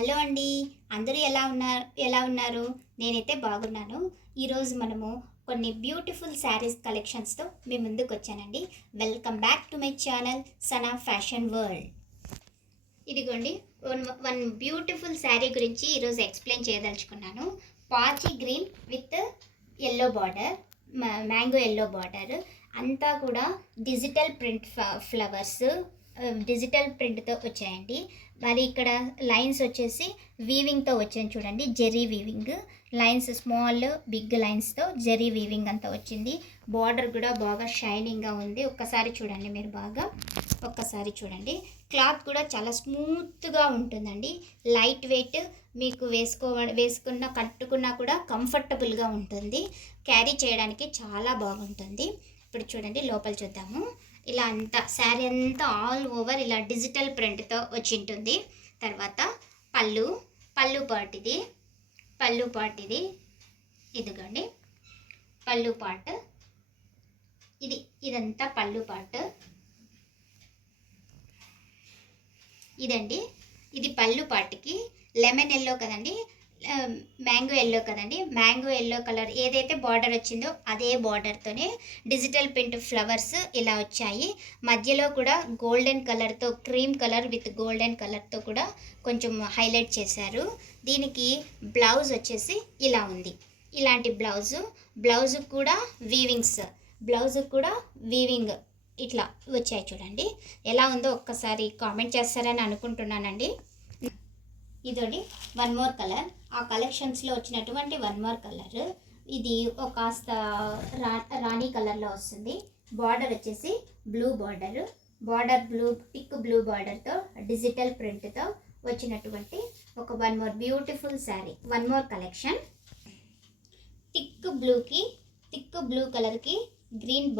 Hello అండి. అందరూ ఎలా ఉన్నారు? నేనైతే బాగున్నాను. ఈరోజు మనము కొన్ని బ్యూటిఫుల్ శారీస్ కలెక్షన్స్తో మీ ముందుకు వచ్చానండి. Welcome back to my channel Sana fashion world. ఇదిగోండి, వన్ బ్యూటిఫుల్ శారీ గురించి ఈరోజు ఎక్స్ప్లెయిన్ చేయదలుచుకున్నాను. పాచి green with yellow border, mango yellow border, అంతా కూడా డిజిటల్ ప్రింట్ ఫ్లవర్స్, డిజిటల్ ప్రింట్తో వచ్చాయండి. మరి ఇక్కడ లైన్స్ వచ్చేసి వీవింగ్తో వచ్చాయి చూడండి. Zari weaving lines, small big లైన్స్తో జెరీ వీవింగ్ అంతా వచ్చింది. బార్డర్ కూడా బాగా షైనింగ్గా ఉంది. ఒక్కసారి చూడండి, మీరు బాగా ఒక్కసారి చూడండి. క్లాత్ కూడా చాలా స్మూత్గా ఉంటుందండి. లైట్ వెయిట్, మీకు వేసుకున్న కట్టుకున్నా కూడా కంఫర్టబుల్గా ఉంటుంది. క్యారీ చేయడానికి చాలా బాగుంటుంది. ఇప్పుడు చూడండి, లోపల చూద్దాము. ఇలా అంతా శారీ అంతా ఆల్ ఓవర్ ఇలా డిజిటల్ ప్రింట్తో వచ్చి ఉంటుంది. తర్వాత పళ్ళు పార్ట్ ఇది ఇదిగోండి, పళ్ళు పార్ట్ ఇదంతా పళ్ళు పార్ట్ ఇదండి. ఇది పళ్ళు పార్ట్కి లెమన్ ఎల్లో కదండి, మ్యాంగో ఎల్లో కదండి. మ్యాంగో ఎల్లో కలర్ ఏదైతే బార్డర్ వచ్చిందో అదే బార్డర్తోనే డిజిటల్ ప్రింట్ ఫ్లవర్స్ ఇలా వచ్చాయి. మధ్యలో కూడా గోల్డెన్ కలర్తో, క్రీమ్ కలర్ విత్ గోల్డెన్ కలర్తో కూడా కొంచెం హైలైట్ చేశారు. దీనికి బ్లౌజ్ వచ్చేసి ఇలా ఉంది. ఇలాంటి బ్లౌజ్ కూడా వీవింగ్ ఇట్లా వచ్చాయి చూడండి. ఎలా ఉందో ఒక్కసారి కామెంట్ చేస్తారని అనుకుంటున్నానండి. ఇదోటి వన్ మోర్ కలర్, ఆ కలెక్షన్స్లో వచ్చినటువంటి వన్ మోర్ కలర్. ఇది ఒక కాస్త రాణి కలర్లో వస్తుంది. బార్డర్ వచ్చేసి బార్డర్ టిక్ బ్లూ బార్డర్తో డిజిటల్ ప్రింట్తో వచ్చినటువంటి ఒక one more beautiful sari, one more collection. Thick blue కలర్కి green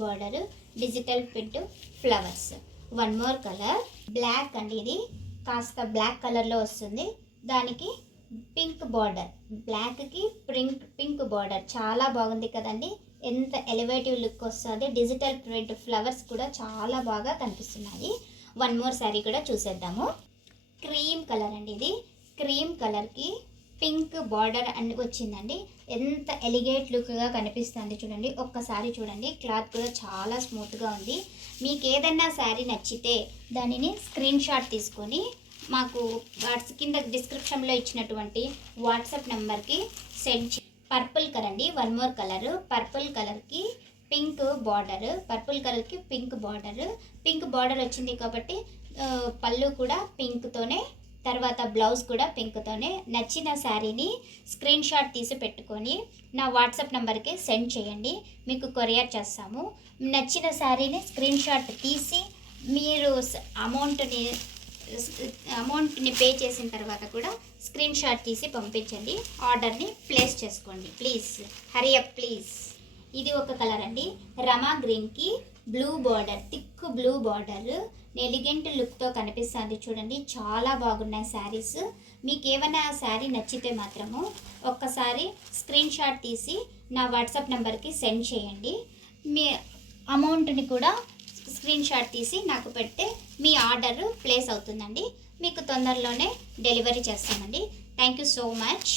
border, digital print flowers. One more colour black అండి. ఇది కాస్త బ్లాక్ కలర్లో వస్తుంది. దానికి పింక్ బార్డర్, బ్లాక్కి పింక్ బార్డర్ చాలా బాగుంది కదండి. ఎంత ఎలివేటివ్ లుక్ వస్తుంది. డిజిటల్ ప్రింట్ ఫ్లవర్స్ కూడా చాలా బాగా కనిపిస్తున్నాయి. వన్ మోర్ శారీ కూడా చూసేద్దాము. క్రీమ్ కలర్ అండి. ఇది క్రీమ్ కలర్కి పింక్ బార్డర్ అని వచ్చిందండి. ఎంత ఎలిగేట్ లుక్గా కనిపిస్తుంది చూడండి. ఒక్కసారి చూడండి, క్లాత్ కూడా చాలా స్మూత్గా ఉంది. మీకు ఏదైనా శారీ నచ్చితే దానిని స్క్రీన్ షాట్ తీసుకొని మాకు కింద డిస్క్రిప్షన్లో ఇచ్చినటువంటి వాట్సాప్ నెంబర్కి సెండ్ చే. పర్పుల్ కలర్ అండి, వన్ మోర్ కలర్. పర్పుల్ కలర్కి పింక్ బార్డర్ వచ్చింది కాబట్టి పళ్ళు కూడా పింక్తోనే, తర్వాత బ్లౌజ్ కూడా పింక్తోనే. నచ్చిన శారీని స్క్రీన్ షాట్ తీసి పెట్టుకొని నా వాట్సాప్ నెంబర్కి సెండ్ చేయండి, మీకు కొరియర్ చేస్తాము. నచ్చిన శారీని స్క్రీన్ షాట్ తీసి మీరు అమౌంట్ని పే చేసిన తర్వాత కూడా స్క్రీన్ షాట్ తీసి పంపించండి. ఆర్డర్ని ప్లేస్ చేసుకోండి ప్లీజ్. Hurry up please. ఇది ఒక కలర్ అండి, రమా గ్రీన్కి blue border, thick blue border, elegant లుక్తో కనిపిస్తుంది చూడండి. చాలా బాగున్నాయి శారీస్. మీకు ఏమైనా శారీ నచ్చితే మాత్రము ఒక్కసారి స్క్రీన్ షాట్ తీసి నా వాట్సాప్ నెంబర్కి సెండ్ చేయండి. మీ అమౌంట్ని కూడా స్క్రీన్ షాట్ తీసి నాకు పెడితే మీ ఆర్డర్ ప్లేస్ అవుతుందండి. మీకు తొందరలోనే డెలివరీ చేస్తామండి. Thank you so much.